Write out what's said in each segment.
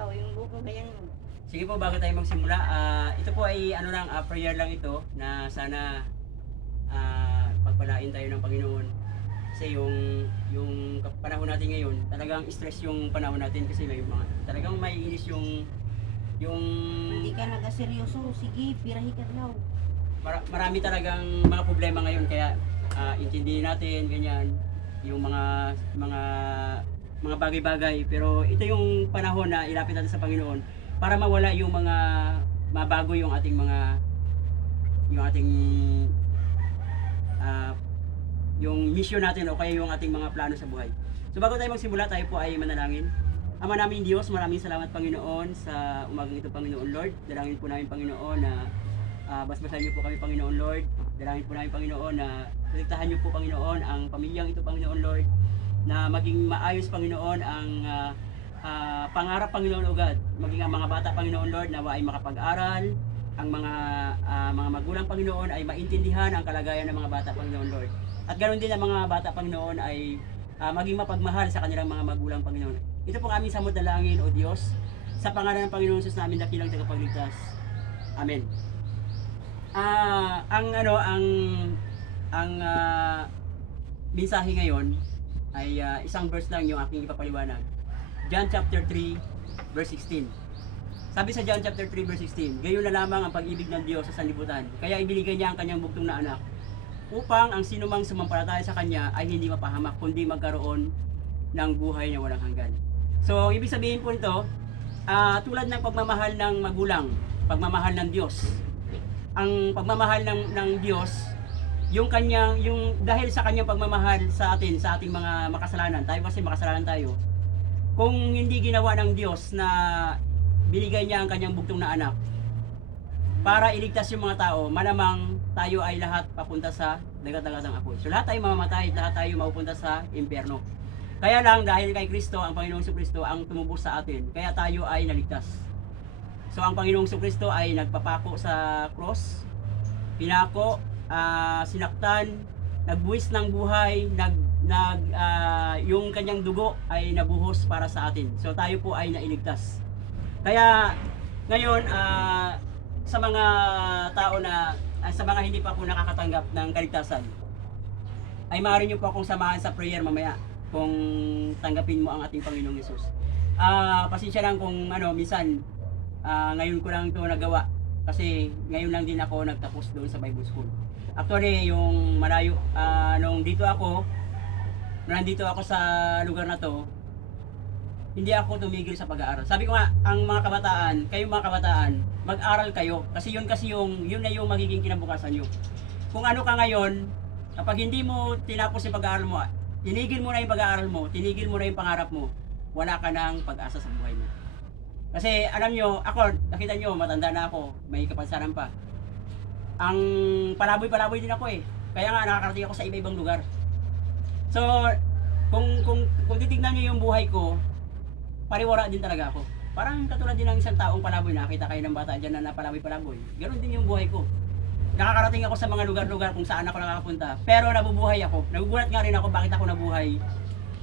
tao, yung buhok mo ganyan. Sige po, bago tayo magsimula, ito po ay ano lang, prayer lang ito na sana pagpalain tayo ng Panginoon. Kasi yung panahon natin ngayon, talagang stress yung panahon natin kasi may mga talagang maiinis yung Hindi ka nagaseryoso, sige, pirahi ka daw. marami talagang mga problema ngayon kaya intindihin natin ganyan yung mga bagay-bagay, pero ito yung panahon na ilapit natin sa Panginoon para mawala yung mga mabago yung ating ah, yung mission natin o kaya yung ating mga plano sa buhay. So bago tayo magsimula, tayo po ay manalangin. Ama namin Diyos, maraming salamat Panginoon sa umagang ito Panginoon Lord. Dalangin po namin Panginoon na basbasan niyo po kami Panginoon Lord. Dalangin po namin Panginoon na protektahan niyo po Panginoon ang pamilyang ito Panginoon Lord. Na maging maayos Panginoon ang pangarap Panginoon o God. Maging ang mga bata Panginoon Lord na ay makapag-aral. Ang mga magulang Panginoon ay maintindihan ang kalagayan ng mga bata Panginoon Lord. At ganoon din ang mga bata Panginoon ay maging mapagmahal sa kanilang mga magulang Panginoon. Ito pong aming samot na langin o Diyos. Sa pangalan ng Panginoon Jesus namin dakilang tagapagligtas. Amen. Ang mensahe ngayon ay isang verse lang yung aking ipapaliwanag. John chapter 3 verse 16. Sabi sa John chapter 3 verse 16, gayon na lamang ang pag-ibig ng Diyos sa sanlibutan. Kaya ibinigay niya ang kanyang bugtong na anak upang ang sinumang sumampalataya sa kanya ay hindi mapahamak kundi magkaroon ng buhay na walang hanggan. So, ibig sabihin po nito, tulad ng pagmamahal ng magulang, pagmamahal ng Diyos. Ang pagmamahal ng Diyos, yung dahil sa kanyang pagmamahal sa atin, sa ating mga makasalanan, tayo kasi makasalanan tayo. Kung hindi ginawa ng Diyos na binigay niya ang kanyang bugtong na anak para iligtas yung mga tao, malamang tayo ay lahat papunta sa dagat-dagatang apoy. So lahat tayo mamamatay, lahat tayo mapupunta sa impyerno. Kaya lang dahil kay Kristo, ang Panginoong Kristo ang tumubos sa atin, kaya tayo ay naligtas. So ang Panginoong Kristo ay nagpapako sa cross, pinako, sinaktan, nagbuwis ng buhay, yung kanyang dugo ay nabuhos para sa atin. So tayo po ay nailigtas. Kaya ngayon sa mga tao na sa mga hindi pa po nakakatanggap ng kaligtasan, ay maaari niyo po akong samahan sa prayer mamaya kung tanggapin mo ang ating Panginoong Hesus. Pasensya lang kung minsan ngayon ko lang ito nagawa kasi ngayon lang din ako nagtapos doon sa Bible School. Actually, yung malayo, nung nandito ako sa lugar na to, hindi ako tumigil sa pag-aaral. Sabi ko nga, ang mga kabataan, kayong mga kabataan, mag-aral kayo. Kasi yun na yung magiging kinabukasan nyo. Kung ano ka ngayon, kapag hindi mo tinapos yung pag-aaral mo, tinigil mo na yung pag-aaral mo, tinigil mo na yung pangarap mo, wala ka ng pag-asa sa buhay mo. Kasi alam nyo, ako, nakita nyo, matanda na ako, may kapansanan pa. Ang palaboy-palaboy din ako eh. Kaya nga nakakarating ako sa iba-ibang lugar. So, kung titignan niyo yung buhay ko, pariwara din talaga ako. Parang katulad din ng isang taong palaboy, nakita kayo ng bata dyan na palaboy-palaboy. Ganon din yung buhay ko. Nakakarating ako sa mga lugar-lugar kung saan ako nakakapunta. Pero nabubuhay ako. Nagugulat nga rin ako bakit ako nabuhay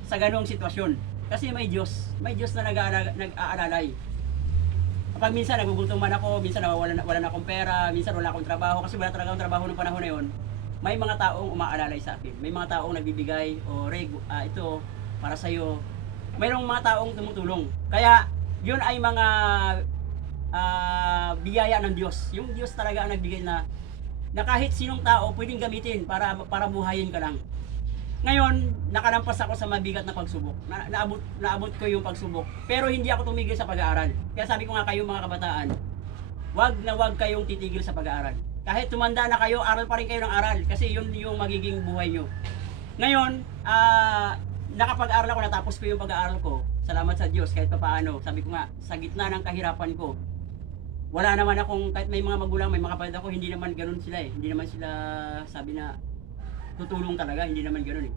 sa ganong sitwasyon. Kasi may Diyos na nag-aalalay. Kapag minsan nagugutom man ako, minsan wala na akong pera, minsan wala akong trabaho, kasi wala talaga akong trabaho ng panahon na yun, may mga taong umaalalay sa akin. May mga taong nagbibigay, ito, para sa'yo. Mayroong mga taong tumutulong. Kaya, yun ay mga biyaya ng Diyos. Yung Diyos talaga ang nagbigay na kahit sinong tao pwedeng gamitin para buhayin ka lang. Ngayon, nakalampas ako sa mabigat na pagsubok. Naabot ko yung pagsubok. Pero hindi ako tumigil sa pag-aaral. Kaya sabi ko nga kayo mga kabataan, wag kayong titigil sa pag-aaral. Kahit tumanda na kayo, aral pa rin kayo ng aral. Kasi yun yung magiging buhay nyo. Ngayon, nakapag-aral ako, natapos ko yung pag-aaral ko. Salamat sa Diyos kahit pa paano. Sabi ko nga, sa gitna ng kahirapan ko, wala naman akong, kahit may mga magulang, may mga kapatid ako, hindi naman ganun sila eh. Hindi naman sila sabi na tutulong talaga, hindi naman ganoon eh.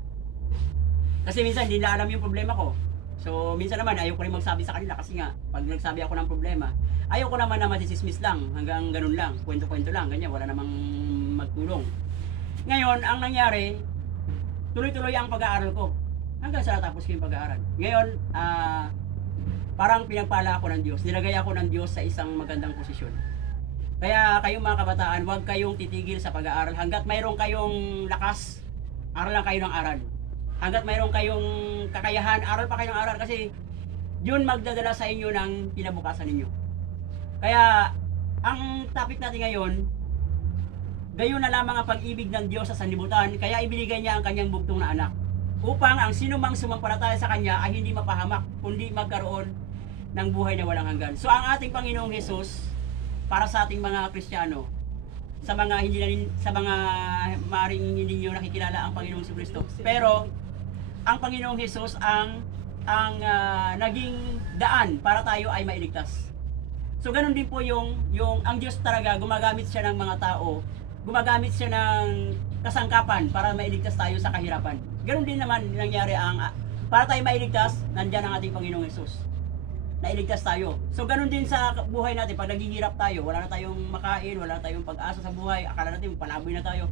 Kasi minsan hindi nila alam yung problema ko. So minsan naman ayaw ko rin magsabi sa kanila kasi nga pag nagsabi ako ng problema, ayaw ko naman na masisismis lang, hanggang ganun lang, kwento-kwento lang, ganyan, wala namang magtulong. Ngayon, ang nangyari, tuloy-tuloy ang pag-aaral ko. Hanggang sa natapos ko yung pag-aaral. Ngayon, parang pinagpala ako ng Diyos. Nilagay ako ng Diyos sa isang magandang posisyon. Kaya kayong mga kabataan, huwag kayong titigil sa pag-aaral. Hanggat mayroon kayong lakas, aral lang kayo ng aral. Hanggat mayroon kayong kakayahan, aral pa kayo ng aral kasi yun magdadala sa inyo ng kinabukasan ninyo. Kaya ang topic natin ngayon, gayon na lamang ang pag-ibig ng Diyos sa sanlibutan, kaya ibinigay niya ang kanyang bugtong na anak upang ang sinumang sumampalataya sa kanya ay hindi mapahamak, kundi magkaroon ng buhay na walang hanggan. So ang ating Panginoong Hesus, para sa ating mga Kristiyano, sa mga maaaring hindi niyo nakikilala ang Panginoong Jesucristo, pero ang Panginoong Hesus ang naging daan para tayo ay mailigtas. So ganun din po yung ang Diyos talaga, gumagamit siya ng mga tao, gumagamit siya ng kasangkapan para mailigtas tayo sa kahirapan. Ganun din naman nangyari para tayo mailigtas, nandiyan ang ating Panginoong Hesus. Nailigtas tayo. So ganun din sa buhay natin, pag naghihirap tayo, wala na tayong makain, wala na tayong pag-asa sa buhay, akala natin palaboy na tayo.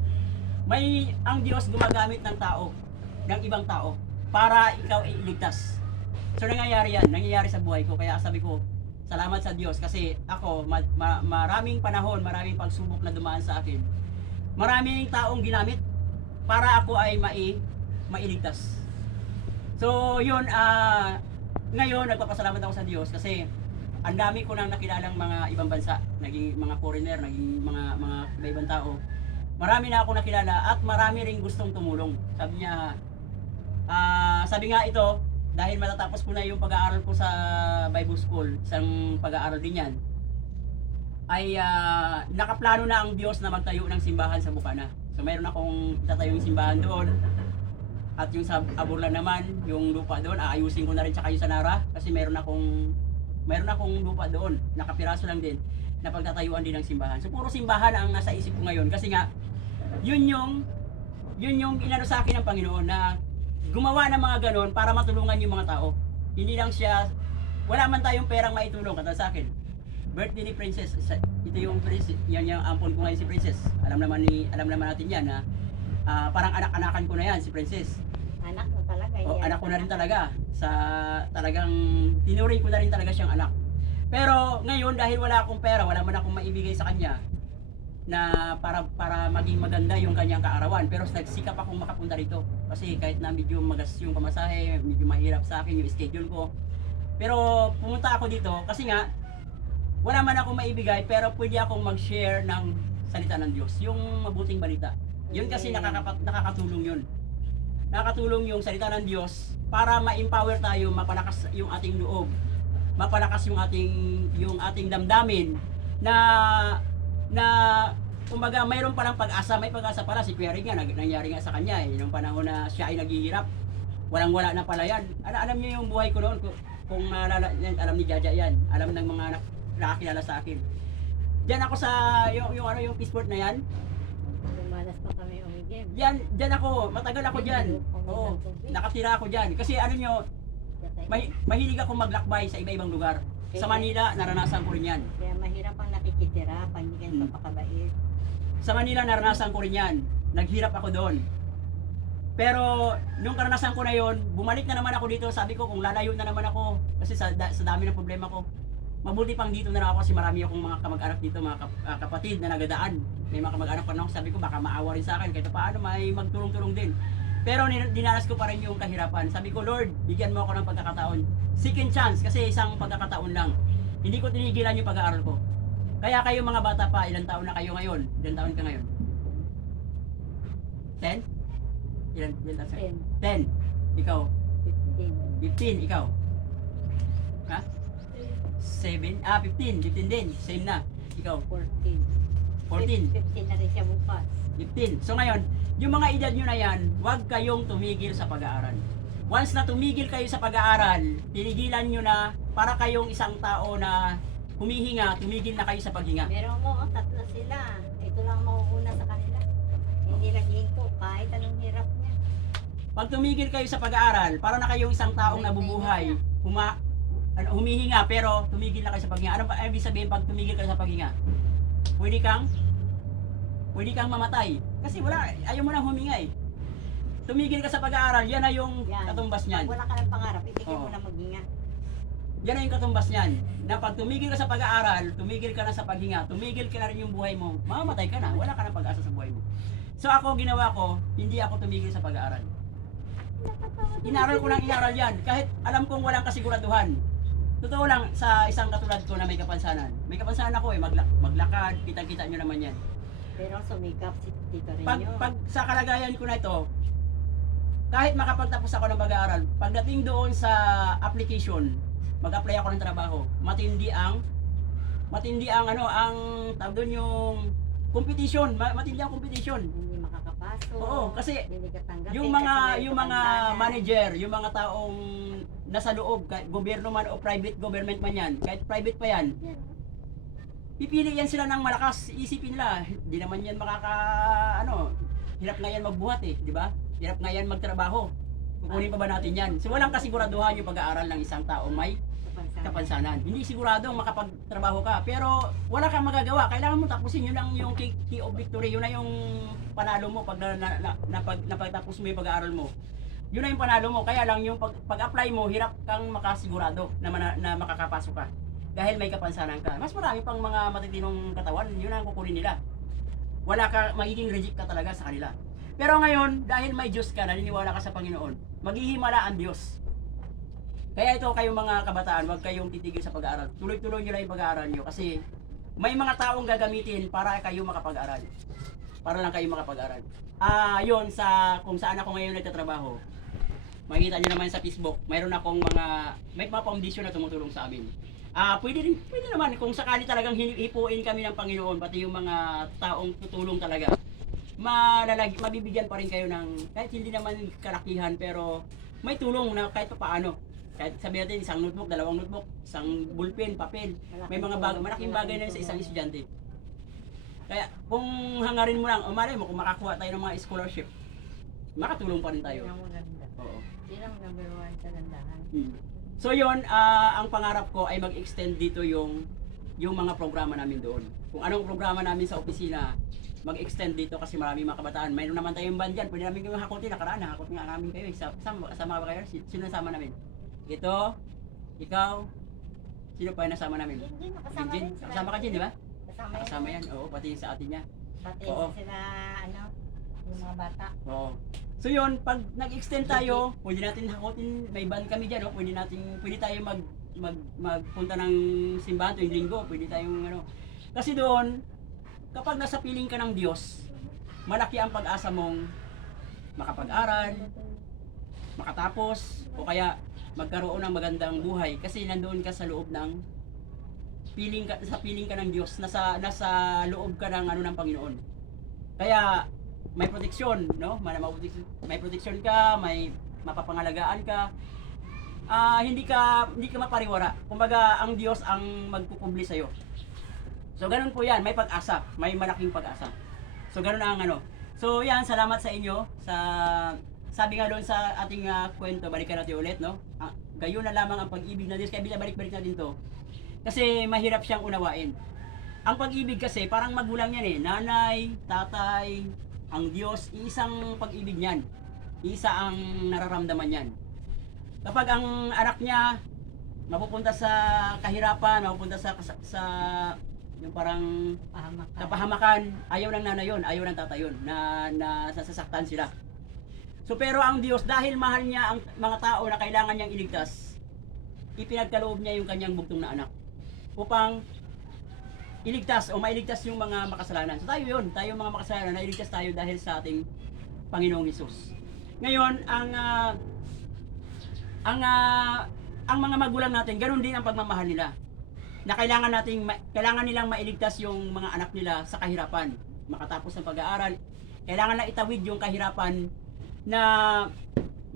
Ang Diyos gumagamit ng tao, ng ibang tao, para ikaw ay iligtas. So nangyayari sa buhay ko, kaya sabi ko, salamat sa Diyos kasi ako, maraming panahon, maraming pagsubok na dumaan sa akin. Maraming taong ginamit para ako ay mailigtas. So yun, ngayon nagpapasalamat ako sa Diyos kasi ang dami ko nang nakilalang mga ibang bansa, naging mga foreigner, naging mga ibang tao. Marami na ako nakilala at marami ring gustong tumulong. Sabi nga ito, dahil matatapos ko na yung pag-aaral ko sa Bible School, isang pag-aaral din yan, ay nakaplano na ang Diyos na magtayo ng simbahan sa Bukana. So mayroon akong itatayong simbahan doon. At yung sa Aburlan naman, yung lupa doon, aayusin ko na rin tsaka yung sa Nara kasi meron akong lupa doon, nakapiraso lang din na pagtatayuan din ng simbahan. So puro simbahan ang nasa isip ko ngayon kasi nga yun yung inano sa akin ng Panginoon na gumawa ng mga ganon para matulungan yung mga tao. Hindi lang siya, wala man tayong perang maitulong katulad sa akin. Birthday ni Princess, ito yung Princess, yan yung ampon ko ngayon si Princess. Alam naman natin yan na parang anak-anakan ko na yan si Princess. Anak mo talaga. Anak ko na rin talaga. Talagang tinuring ko na rin talaga siyang anak. Pero ngayon dahil wala akong pera, wala man akong maibigay sa kanya na para maging maganda yung kanyang kaarawan. Pero nagsikap akong makapunta rito. Kasi kahit na medyo magas yung pamasahe, medyo mahirap sa akin yung schedule ko. Pero pumunta ako dito kasi nga wala man akong maibigay pero pwede akong mag-share ng salita ng Diyos. Yung mabuting balita. Yun kasi nakakatulong yun. Nakakatulong yung salita ng Diyos para ma-empower tayo, mapalakas yung ating loob, mapalakas yung ating damdamin na kumbaga mayroon palang pag-asa, may pag-asa pala. Si Kuya Ring nga, nangyari nga sa kanya yung panahon na siya ay naghihirap, walang-wala na pala yan. Alam niyo yung buhay ko noon, kung alam ni Jaja yan, alam ng mga nakakilala sa akin. Diyan ako sa yung Peaceport na yan. Lumalas pa kami umigim. Diyan ako, matagal ako diyan. Oo, nakatira ako diyan. Kasi ano nyo, mahilig ako maglakbay sa iba-ibang lugar. Sa Manila, naranasan ko rin yan. Kaya mahirap ang nakikitira pag hindi kayo papakabait. Sa Manila, naranasan ko rin yan. Naghirap ako doon. Pero, nung karanasan ko na yon, bumalik na naman ako dito. Sabi ko, kung lalayo na naman ako, kasi sa dami ng problema ko, mabuti pang dito na lang ako kasi marami akong mga kamag-anak dito, mga kapatid na nagadaan. May mga kamag-anak pa na ako, sabi ko baka maawa rin sa akin, kahit paano may magtulong-tulong din. Pero dinanas ko pa rin yung kahirapan. Sabi ko, Lord, bigyan mo ako ng pagkakataon. Second chance, kasi isang pagkakataon lang. Hindi ko tinigilan yung pag-aaral ko. Kaya kayo mga bata pa, ilang taon na kayo ngayon? Ilang taon ka ngayon? 10? Ilan taon ka? 10. Ikaw? 15. Ikaw? Ha? 7? 15 din. Same na. Ikaw? 14. 15 na rin siya bukas. 15. So ngayon, yung mga edad nyo na yan, huwag kayong tumigil sa pag-aaral. Once na tumigil kayo sa pag-aaral, tinigilan nyo na para kayong isang tao na humihinga, tumigil na kayo sa paghinga. Meron mo, tatlo sila. Ito lang mauuna sa kanila. Hindi naghinto kahit anong hirap niya. Pag tumigil kayo sa pag-aaral, para na kayong isang taong nabubuhay, humihinga pero tumigil na kayo sa paghinga. Ano ba ibig sabihin pag tumigil kayo sa paghinga? Pwede kang mamatay. Kasi ayaw mo nang huminga eh. Tumigil ka sa pag-aaral, yan na yung katumbas niyan. Pag wala ka ng pangarap, itigil Oo. mo na maghinga. yan na yung katumbas niyan. Na pag tumigil ka sa pag-aaral, tumigil ka na sa paghinga, tumigil ka na rin yung buhay mo, mamamatay ka na, wala ka na pag-asa sa buhay mo. So ako, ginawa ko, hindi ako tumigil sa pag-aaral. Inaral ko lang inaral yan, kahit alam kong walang kasiguraduhan. Totoo lang, sa isang katulad ko na may kapansanan. May kapansanan ako maglakad, kitang-kita nyo naman yan. Pero sumikap si Tito Pag, Renyo. pag sa kalagayan ko na ito, kahit makapagtapos ako ng pag-aaral, pagdating doon sa application, mag-apply ako ng trabaho, matindi ang ang tawag doon yung competition, matindi ang competition. Hindi makakapasok. Oo, kasi hindi ka tanggapin Yung kasi mga may kapansanan. manager, yung mga taong nasa loob, kahit gobyerno man o private government man yan, kahit private pa yan, pipili yan sila ng malakas. Isipin nila, di naman yan hirap nga yan magbuhat di ba? Hirap nga yan magtrabaho. Kukunin pa ba natin yan? So walang kasiguraduhan yung pag-aaral ng isang taong may kapansanan. Hindi siguradong makapagtrabaho ka, pero wala kang magagawa. Kailangan mo tapusin, yun lang yung key of victory, yun na yung panalo mo pag napagtapos mo yung pag-aaral mo. Yun na yung panalo mo. Kaya lang yung pag-apply mo, hirap kang makasigurado na makakapasok ka. Dahil may kapansanan ka. Mas marami pang mga matitinong katawan, yun ang kukunin nila. Wala ka, magiging reject ka talaga sa kanila. Pero ngayon, dahil may Diyos ka, naniniwala ka sa Panginoon, maghihimala ang Diyos. Kaya ito kayong mga kabataan, huwag kayong titigil sa pag-aaral. Tuloy-tuloy nyo lang yung pag-aaral nyo kasi may mga taong gagamitin para kayo makapag-aral. Para lang kayo makapag-aral. Yun, kung saan ako ngayon nagtatrabaho, makikita nyo naman sa Facebook, may mga foundation na tumutulong sa amin. Pwede naman kung sakali talagang hipuin kami ng Panginoon, pati yung mga taong tutulong talaga. Mabibigyan pa rin kayo ng, kahit hindi naman kalakihan, pero may tulong na kahit paano. Kahit sabihin natin, isang notebook, dalawang notebook, isang ballpen, papel. May mga malaking bagay na yun sa isang estudyante. Kaya kung hangarin mo lang, malay mo kung makakuha tayo ng mga scholarship, makatulong pa rin tayo. Yun ang maganda. Oo. Yun ang number one sa gandahan. So yun, ang pangarap ko ay mag-extend dito yung mga programa namin doon. Kung anong programa namin sa opisina, mag-extend dito kasi maraming mga kabataan. Mayroon naman tayong band dyan, pwede namin kayong hakutin, nakaraan, hakot nga namin kayo. Sama ba kayo? Sino nasama namin? Ito, ikaw, sino pa yung nasama namin? Hindi, nakasama Jin, rin sila. kasama ka Jin, di ba? Kasama yan. Kasama yan, oo, pati sa atin niya. Pati Oo. sila, yung mga bata. Oo. So yun, pag nag-extend tayo, pwede natin hakutin, may band kami dyan, pwede tayo magpunta ng simbahan tuwing linggo, pwede tayong Kasi doon, kapag nasa piling ka ng Diyos, malaki ang pag-asa mong makapag-aral, makatapos, o kaya magkaroon ng magandang buhay kasi nandoon ka sa loob ng piling ka ng Diyos, nasa loob ka ng Panginoon. Kaya may proteksyon, no? May proteksyon ka, may mapapangalagaan ka. Hindi ka mapariwara. Kumbaga, ang Diyos ang magkukubli sa iyo. So ganun po 'yan, may pag-asa, may malaking pag-asa. So ganun ang So yan, salamat sa inyo sabi nga doon sa ating kwento, balikan natin ulit, no? Gayon na lamang ang pag-ibig ng Diyos, kaya binabalik-balik natin to. Kasi mahirap siyang unawain. Ang pag-ibig kasi, parang magulang yan nanay, tatay, ang Diyos, isang pag-ibig niyan. Isa ang nararamdaman niyan. Kapag ang anak niya mapupunta sa kahirapan, mapupunta sa yung parang kapahamakan, ayaw ng nanay yun, ayaw ng tatay yun, na sasaktan sila. So pero ang Diyos, dahil mahal niya ang mga tao na kailangan niyang iligtas, ipinagkaloob niya yung kanyang bugtong na anak upang iligtas o mailigtas yung mga makasalanan. So tayo mga makasalanan, nailigtas tayo dahil sa ating Panginoong Hesus. Ngayon, ang mga magulang natin, ganoon din ang pagmamahal nila. Na kailangan nilang mailigtas yung mga anak nila sa kahirapan, makatapos ng pag-aaral. Kailangan na itawid yung kahirapan na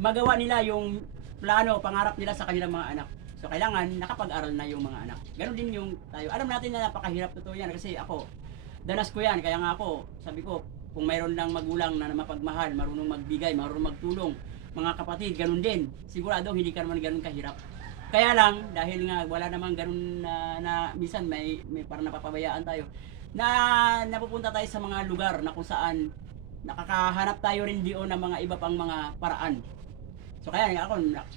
magawa nila yung plano, pangarap nila sa kanilang mga anak. So kailangan nakapag-aral na yung mga anak. Ganon din yung tayo. Alam natin na napakahirap totoo yan kasi ako, danas ko yan. Kaya nga ako, sabi ko, kung mayroon lang magulang na mapagmahal, marunong magbigay, marunong magtulong, mga kapatid, ganon din. Sigurado hindi ka naman ganon kahirap. Kaya lang, dahil nga wala namang ganon na minsan may parang napapabayaan tayo, na napupunta tayo sa mga lugar na kung saan nakakahanap tayo rin diyon ng mga iba pang mga paraan So kaya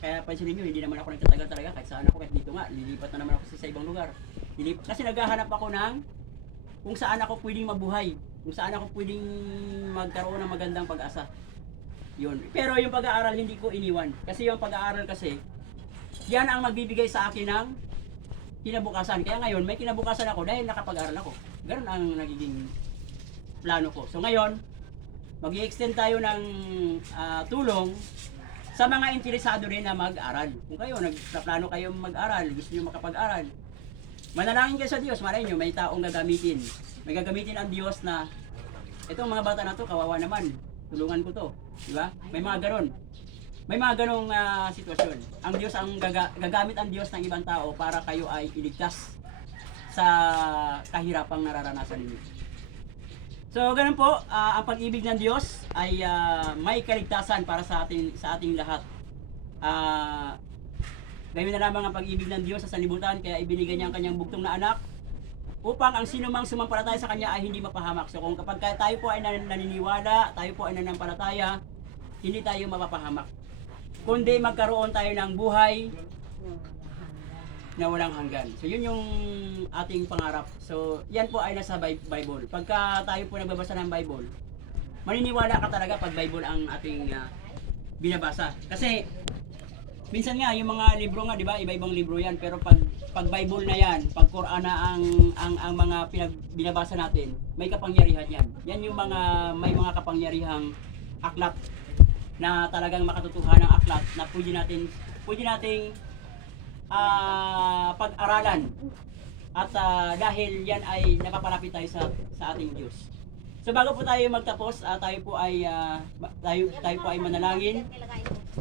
kaya pansinin nyo, hindi naman ako nagtatagal talaga kahit saan ako, kahit dito nga, lilipat na naman ako sa ibang lugar. Kasi naghahanap ako ng kung saan ako pwedeng mabuhay, kung saan ako pwedeng magkaroon ng magandang pag-asa. Yun. Pero yung pag-aaral hindi ko iniwan. Kasi yung pag-aaral kasi, yan ang magbibigay sa akin ng kinabukasan. Kaya ngayon, may kinabukasan ako dahil nakapag-aaral ako. Ganun ang nagiging plano ko. So ngayon, mag-i-extend tayo ng tulong sa mga interesado rin na mag-aral. Kung kayo, nagplano kayo mag-aral, gusto niyo makapag-aral, manalangin kayo sa Diyos. Malay nyo, may taong gagamitin. May gagamitin ang Diyos na, itong mga bata na to, kawawa naman, tulungan ko to. Diba? May mga ganon. May mga ganong sitwasyon. Ang Diyos, gagamit ang Diyos ng ibang tao para kayo ay iligtas sa kahirapang nararanasan ninyo. So, ganun po, ang pag-ibig ng Diyos ay may kaligtasan para sa ating lahat. Gayun na lamang ang pag-ibig ng Diyos sa sanlibutan, kaya ibinigay niya ang kanyang bugtong na anak upang ang sino mang sumampalataya sa kanya ay hindi mapahamak. So, kung kapag tayo po ay naniniwala, tayo po ay nananampalataya, hindi tayo mapapahamak, kundi magkaroon tayo ng buhay na walang hanggan. So yun yung ating pangarap. So yan po ay nasa Bible. Pagka tayo po nagbabasa ng Bible, maniniwala ka talaga pag Bible ang ating binabasa. Kasi minsan nga yung mga libro nga, 'di ba? Iba-ibang libro 'yan, pero pag Bible na 'yan, pag Quran na ang mga binabasa natin, may kapangyarihan 'yan. Yan yung may mga kapangyarihang aklat na talagang makatotohanan ng aklat na pwede nating pag-aralan at dahil yan ay napapalapit tayo sa ating Diyos. So bago po tayo magtapos, tayo po ay manalangin.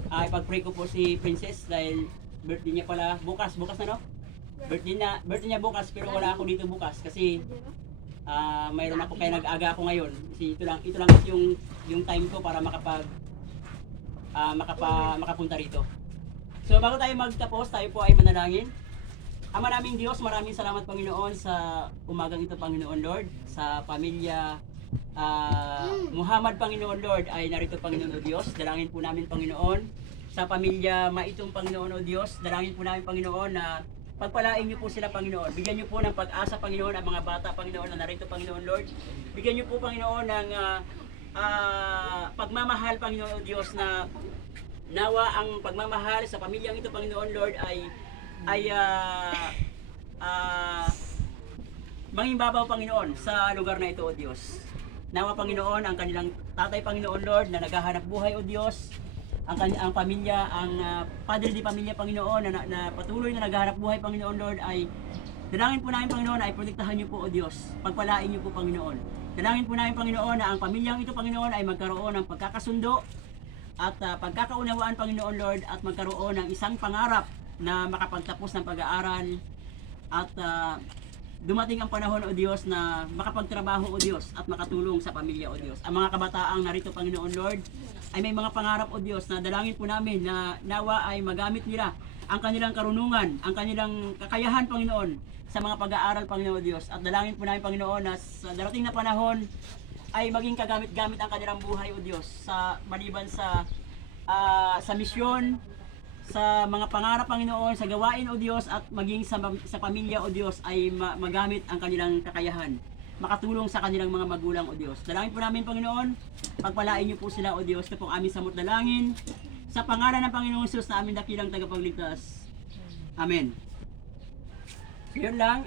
Ipag-pray ko po si Princess dahil birthday niya pala bukas na, no? Birthday niya bukas, pero wala ako dito bukas kasi mayroon ako, kaya nag-aga ako ngayon. Kasi ito lang kasi yung time ko para makapunta rito. So bago tayo magtapos, tayo po ay manalangin. Ama naming Diyos, maraming salamat Panginoon sa umagang ito, Panginoon Lord, sa pamilya Muhammad, Panginoon Lord, ay narito Panginoon o Diyos. Dalangin po namin Panginoon sa pamilya Maitong, Panginoon o Diyos. Dalangin po namin Panginoon na pagpalain niyo po sila Panginoon. Bigyan niyo po ng pag-asa Panginoon ang mga bata Panginoon na narito Panginoon Lord. Bigyan niyo po Panginoon ng pagmamahal Panginoon o Diyos, na nawa ang pagmamahal sa pamilyang ito Panginoon Lord ay mangimbabaw Panginoon sa lugar na ito o Diyos. Nawa Panginoon ang kanilang tatay Panginoon Lord na naghahanap buhay o Diyos, ang pamilya, ang padre di pamilya Panginoon na patuloy na naghahanap buhay Panginoon Lord, ay dalangin po namin Panginoon ay protektahan niyo po o Diyos, pagpalain niyo po Panginoon. Dalangin po namin Panginoon na ang pamilyang ito Panginoon ay magkaroon ng pagkakasundo at pagkakaunawaan Panginoon Lord, at magkaroon ng isang pangarap na makapagtapos ng pag-aaral at dumating ang panahon o Diyos na makapagtrabaho o Diyos at makatulong sa pamilya o Diyos. Ang mga kabataang narito Panginoon Lord ay may mga pangarap o Diyos na dalangin po namin na nawa ay magamit nila ang kanilang karunungan, ang kanilang kakayahan Panginoon sa mga pag-aaral Panginoon o Diyos. At dalangin po namin Panginoon na sa darating na panahon ay maging kagamit-gamit ang kanilang buhay o Diyos sa maliban sa misyon, sa mga pangarap Panginoon, sa gawain o Diyos, at maging sa pamilya o Diyos ay magamit ang kanilang kakayahan, makatulong sa kanilang mga magulang o Diyos. Dalangin po namin Panginoon, pagpalain niyo po sila o Diyos. Ito pong aming samot dalangin sa pangalan ng Panginoong Jesus na aming dakilang tagapagligtas. Amen. So yun lang.